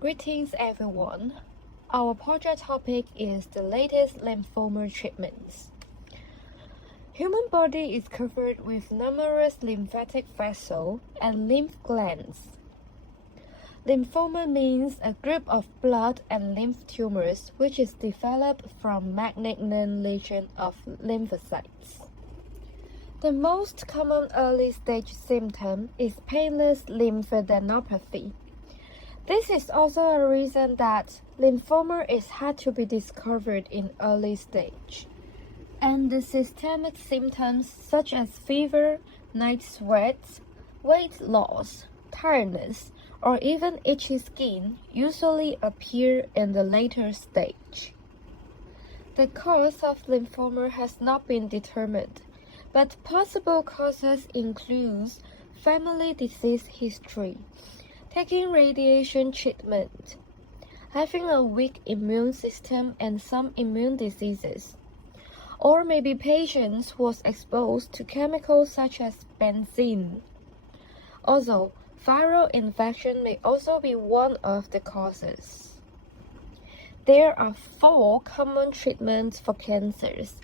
Greetings everyone. Our project topic is the latest lymphoma treatments. Human body is covered with numerous lymphatic vessels and lymph glands. Lymphoma means a group of blood and lymph tumors which is developed from malignant lesion of lymphocytes. The most common early stage symptom is painless lymphadenopathy. This is also a reason that lymphoma is hard to be discovered in early stage. And the systemic symptoms such as fever, night sweats, weight loss, tiredness, or even itchy skin usually appear in the later stage. The cause of lymphoma has not been determined, but possible causes include family disease history, taking radiation treatment, having a weak immune system and some immune diseases, or maybe patients was exposed to chemicals such as benzene. Also, viral infection may also be one of the causes. There are 4 common treatments for cancers.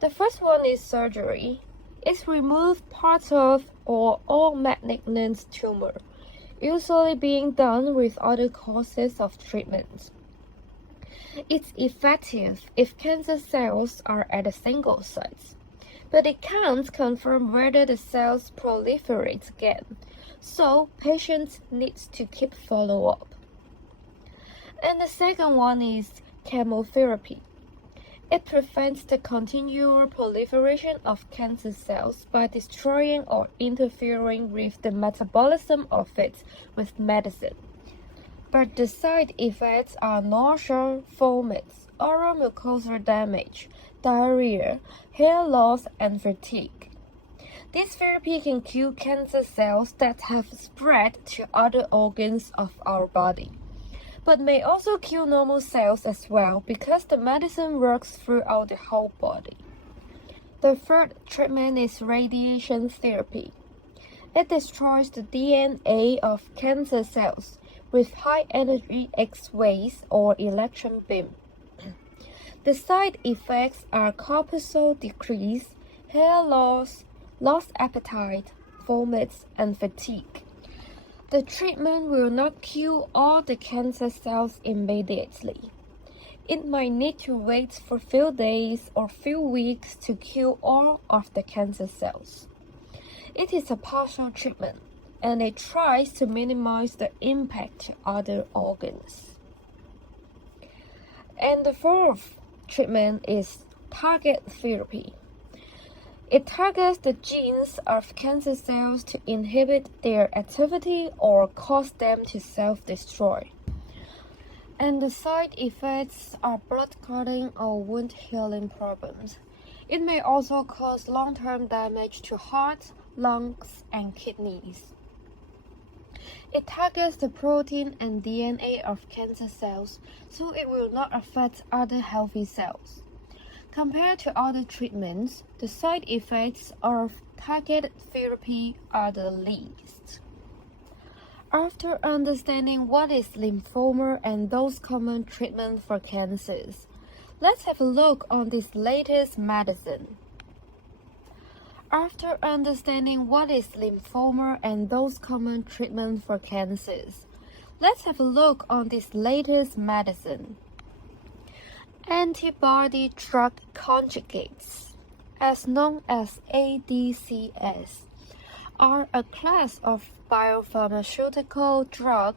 The first one is surgery. It removes parts of or all malignant tumor, usually being done with other courses of treatment. It's effective if cancer cells are at a single site, but it can't confirm whether the cells proliferate again, so patients need to keep follow-up. And the second one is chemotherapy. It prevents the continual proliferation of cancer cells by destroying or interfering with the metabolism of it with medicine. But the side effects are nausea, vomit, oral mucosal damage, diarrhea, hair loss, and fatigue. This therapy can kill cancer cells that have spread to other organs of our body, but may also kill normal cells as well because the medicine works throughout the whole body. The third treatment is radiation therapy. It destroys the DNA of cancer cells with high-energy X-rays or electron beam. The side effects are cortisol decrease, hair loss, lost appetite, vomit, and fatigue. The treatment will not kill all the cancer cells immediately. It might need to wait for few days or few weeks to kill all of the cancer cells. It is a partial treatment, and it tries to minimize the impact to other organs. And the fourth treatment is target therapy. It targets the genes of cancer cells to inhibit their activity or cause them to self-destroy. And the side effects are blood clotting or wound healing problems. It may also cause long-term damage to heart, lungs, and kidneys. It targets the protein and DNA of cancer cells, so it will not affect other healthy cells. Compared to other treatments, the side effects of targeted therapy are the least. After understanding what is lymphoma and those common treatments for cancers, let's have a look on this latest medicine. After understanding what is lymphoma and those common treatments for cancers, let's have a look on this latest medicine. Antibody-drug conjugates, as known as ADCs, are a class of biopharmaceutical drug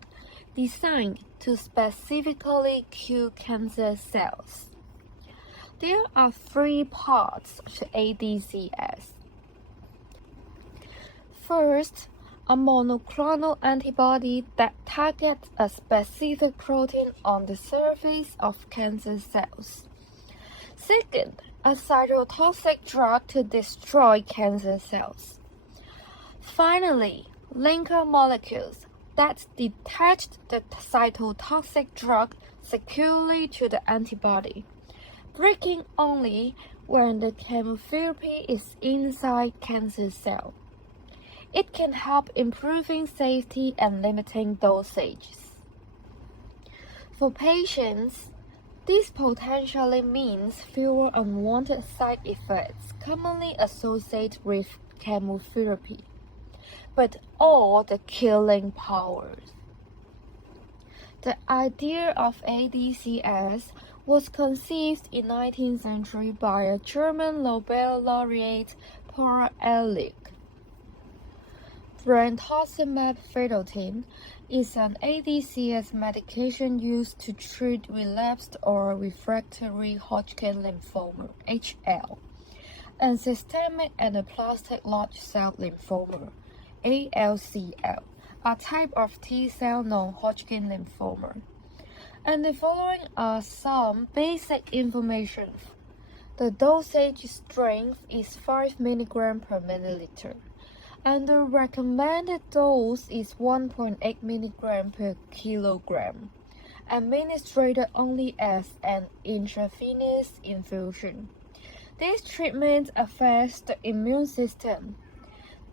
designed to specifically kill cancer cells. There are 3 parts to ADCs. First, a monoclonal antibody that targets a specific protein on the surface of cancer cells. Second, a cytotoxic drug to destroy cancer cells. Finally, linker molecules that detach the cytotoxic drug securely to the antibody, breaking only when the chemotherapy is inside cancer cell. It can help improving safety and limiting dosages. For patients, this potentially means fewer unwanted side effects commonly associated with chemotherapy, but all the killing powers. The idea of ADCS was conceived in 19th century by a German Nobel laureate Paul Ehrlich. Brentuximab vedotin is an ADCS medication used to treat relapsed or refractory Hodgkin lymphoma (HL) and systemic anaplastic large cell lymphoma (ALCL), a type of T-cell non-Hodgkin lymphoma. And the following are some basic information. The dosage strength is 5 mg per milliliter, and the recommended dose is 1.8 mg per kilogram, administered only as an intravenous infusion. This treatment affects the immune system.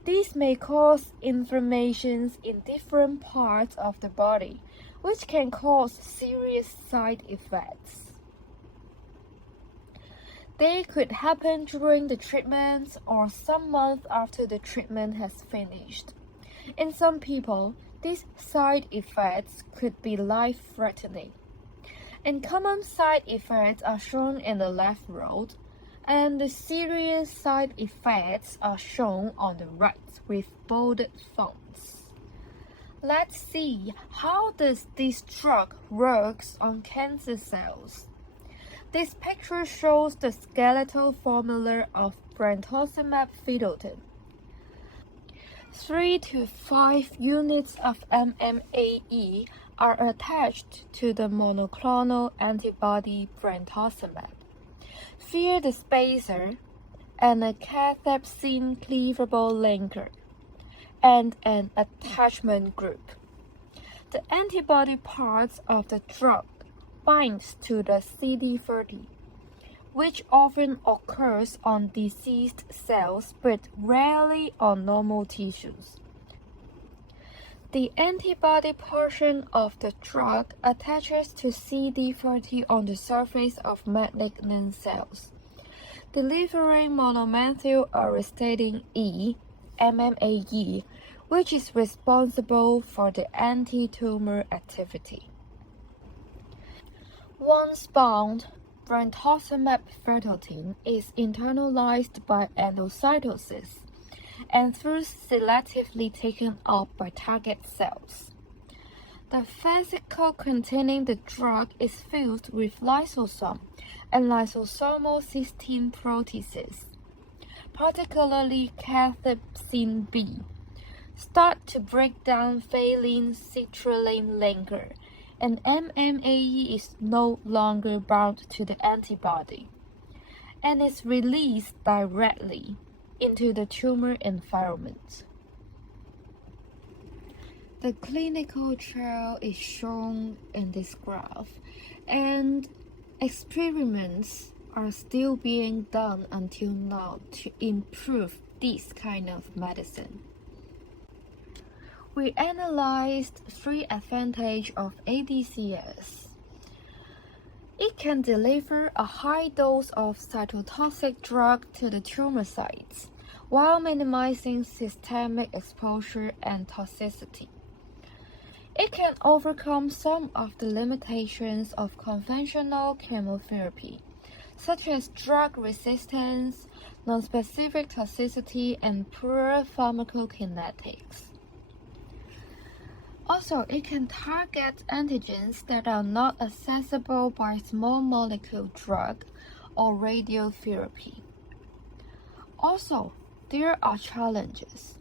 This may cause inflammations in different parts of the body, which can cause serious side effects. They could happen during the treatment or some months after the treatment has finished. In some people, these side effects could be life-threatening. And common side effects are shown in the left row, and the serious side effects are shown on the right with bolded fonts. Let's see how this drug works on cancer cells. This picture shows the skeletal formula of brentuximab vedotin. 3 to 5 units of MMAE are attached to the monoclonal antibody brentuximab via the spacer and a cathepsin cleavable linker and an attachment group. The antibody parts of the drug binds to the CD30, which often occurs on diseased cells but rarely on normal tissues. The antibody portion of the drug attaches to CD30 on the surface of malignant cells, delivering monomethyl auristatin E, MMAE, which is responsible for the anti-tumor activity. Once bound, brentuximab vedotin is internalized by endocytosis and thus selectively taken up by target cells. The vesicle containing the drug is filled with lysosome and lysosomal cysteine proteases, particularly cathepsin B, start to break down valine citrulline linker, and MMAE is no longer bound to the antibody and is released directly into the tumor environment. The clinical trial is shown in this graph, and experiments are still being done until now to improve this kind of medicine. We analyzed 3 advantages of ADCS. It can deliver a high dose of cytotoxic drug to the tumor sites while minimizing systemic exposure and toxicity. It can overcome some of the limitations of conventional chemotherapy, such as drug resistance, nonspecific toxicity, and poor pharmacokinetics. Also, it can target antigens that are not accessible by small molecule drug or radiotherapy. Also, there are challenges.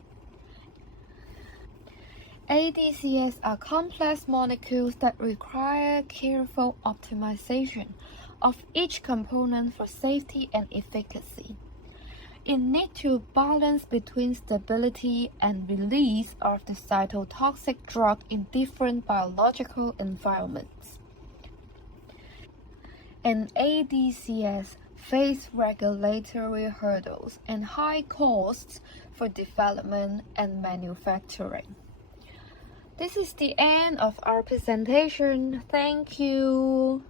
ADCs are complex molecules that require careful optimization of each component for safety and efficacy. It needs to balance between stability and release of the cytotoxic drug in different biological environments. And ADCs face regulatory hurdles and high costs for development and manufacturing. This is the end of our presentation. Thank you.